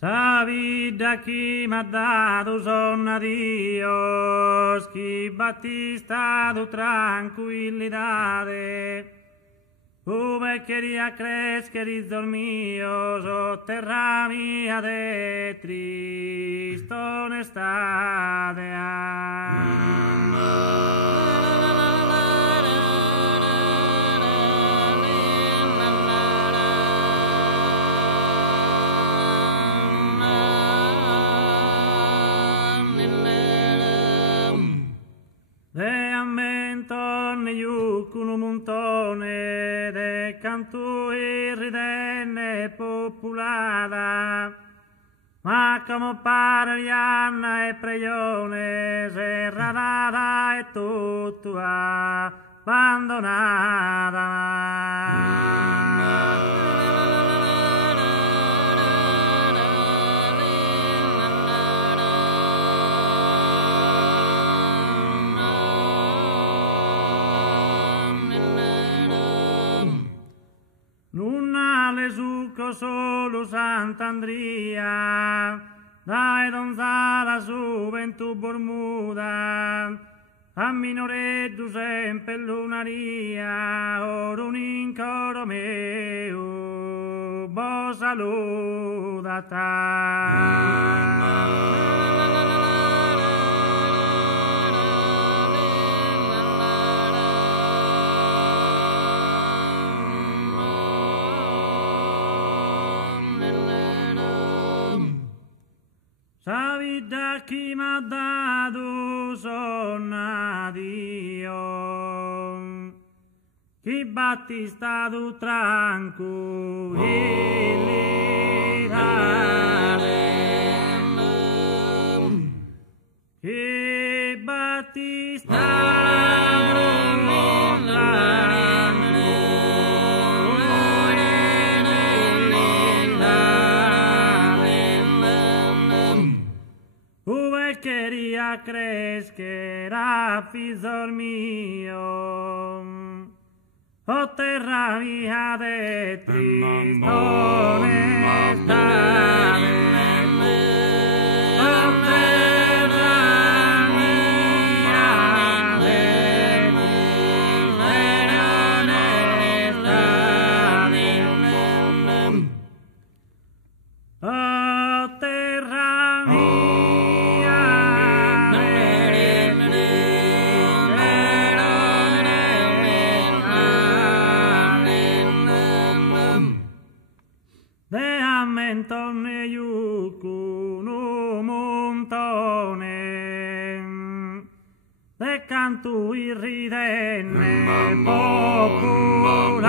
Sa vida que m'ha dado son a Dios, que batistado tranquilidade. Come quería crescerizos míos, oh terra mía de tristón está de De ammentone iucun un montone de cantu irridenne populata, ma come pare Ianna e Preione serrata e tutto abbandonata. Le succo solo Sant'Andria, dai donzala gioventù Bormuda, a minoreddu sempre lunaria, ora un incoro meo, bo saludata. Sa vida chi m'ha dato son a Dio, chi battistato tranquillità, chi battistato quería crescerá fisor mío, oh terra mía de tristone está. Montone iucun un montone de cantu irridenne popolare.